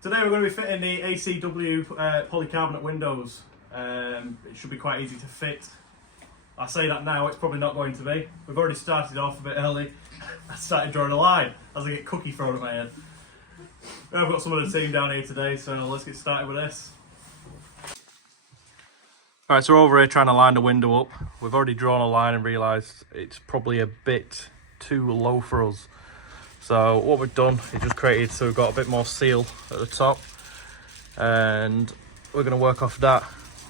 Today we're going to be fitting the ACW polycarbonate windows. It should be quite easy to fit. I say that now, it's probably not going to be. We've already started off a bit early. I started drawing a line as I get cookie thrown at my head. I've got some of the team down here today, so let's get started with this. Alright, so we're over here trying to line the window up. We've already drawn a line and realised it's probably a bit too low for us. So what we've done is just created so we've got a bit more seal at the top, and we're going to work off that,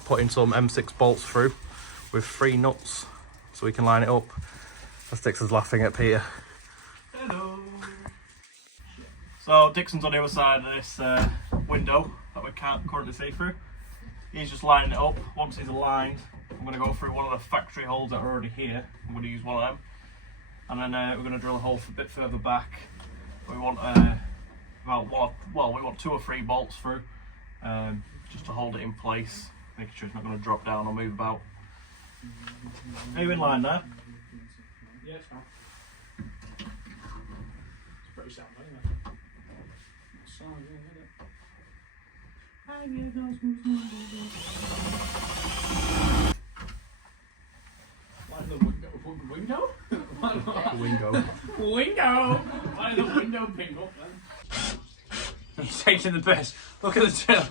putting some M6 bolts through with 3 nuts so we can line it up. Dix is laughing at Peter. Hello. So Dixon's on the other side of this window that we can't currently see through. He's just lining it up. Once he's aligned, I'm going to go through one of the factory holes that are already here. I'm going to use one of them. And then we're going to drill a hole a bit further back. We want we want 2 or 3 bolts through, just to hold it in place, making sure it's not going to drop down or move about. Are you in line there? Yeah, it's fine. It's pretty sound, isn't it? Sound, yeah, isn't it? Like the window? Window. Window! Why did the window ping up then? He's taking the piss. Look at the drill.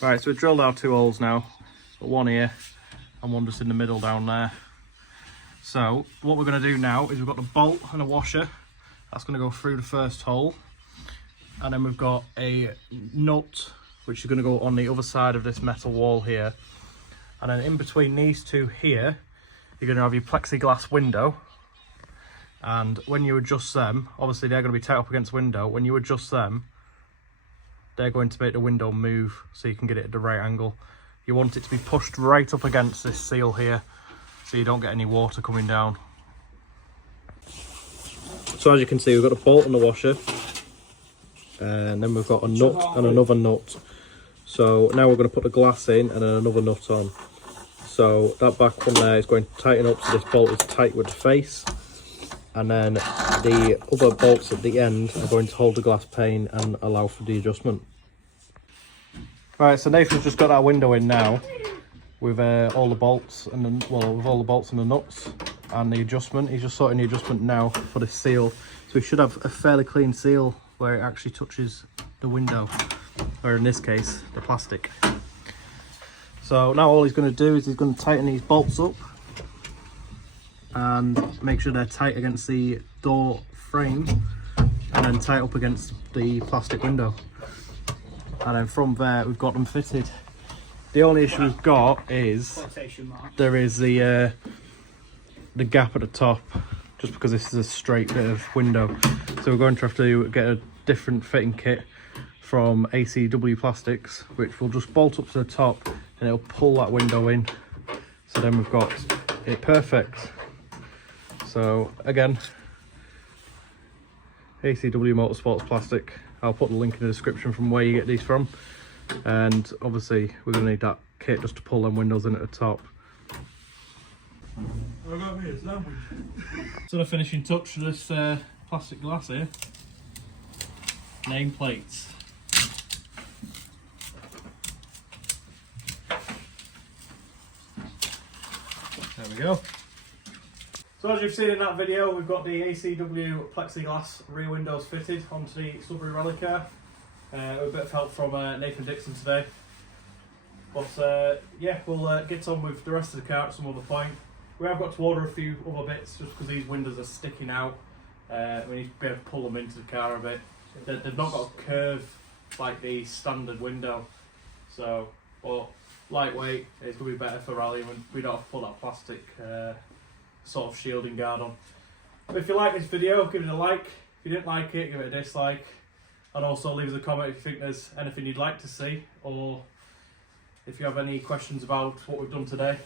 Right, so we've drilled out 2 holes now. Got one here and one just in the middle down there. So what we're going to do now is we've got a bolt and a washer. That's going to go through the first hole. And then we've got a nut which is going to go on the other side of this metal wall here. And then in between these 2 here, you're going to have your plexiglass window. And when you adjust them, obviously they're going to be tight up against the window. When you adjust them, they're going to make the window move so you can get it at the right angle. You want it to be pushed right up against this seal here so you don't get any water coming down. So as you can see, we've got a bolt and a washer, and then we've got a nut and another nut. So now we're going to put the glass in and then another nut on. So that back one there is going to tighten up so this bolt is tight with the face, and then the other bolts at the end are going to hold the glass pane and allow for the adjustment. Right, so Nathan's just got that window in now with all the bolts and the, with all the bolts and the nuts and the adjustment. He's just sorting the adjustment now for the seal. So we should have a fairly clean seal where it actually touches the window, or in this case, the plastic. So now all he's going to do is he's going to tighten these bolts up and make sure they're tight against the door frame, and then tight up against the plastic window. And then from there we've got them fitted. The only issue we've got is there is the gap at the top, just because this is a straight bit of window. So we're going to have to get a different fitting kit from ACW Plastics, which will just bolt up to the top and it'll pull that window in. So then we've got it perfect. So again, ACW Motorsports Plastic. I'll put the link in the description from where you get these from. And obviously we're going to need that kit just to pull them windows in at the top. So the finishing touch to this plastic glass here. Name plates. There we go. So as you've seen in that video, we've got the ACW plexiglass rear windows fitted onto the Subaru rally car. With a bit of help from Nathan Dixon today. But yeah, we'll get on with the rest of the car at some other point. We have got to order a few other bits just because these windows are sticking out. We need to be able to pull them into the car a bit. They've not got a curve like the standard window. So, but lightweight, it's going to be better for rally when we don't have to put that plastic sort of shielding guard on. But if you like this video, give it a like. If you didn't like it, give it a dislike. And also leave us a comment if you think there's anything you'd like to see, or if you have any questions about what we've done today.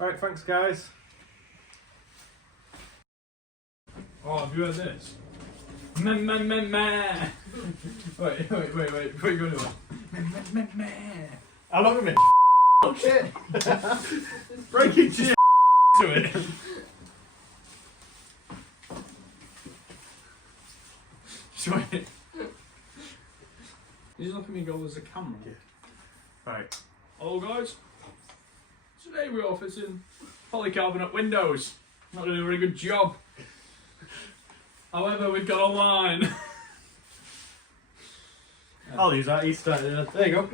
Alright, thanks guys. Oh, have you heard this? Meh, meh, meh, meh. Wait, before you go to it. Meh, meh, meh, meh. How long have it? Oh shit! Breaking shit to it. to it. You just look at me and go, there's a camera. Yeah. Right. Hello guys. Today we are fitting polycarbonate windows. Not doing a very good job. However, we've got online. I'll use that. There you go.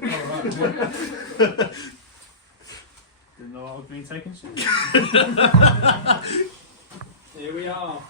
Didn't know that was being taken seriously. Here we are.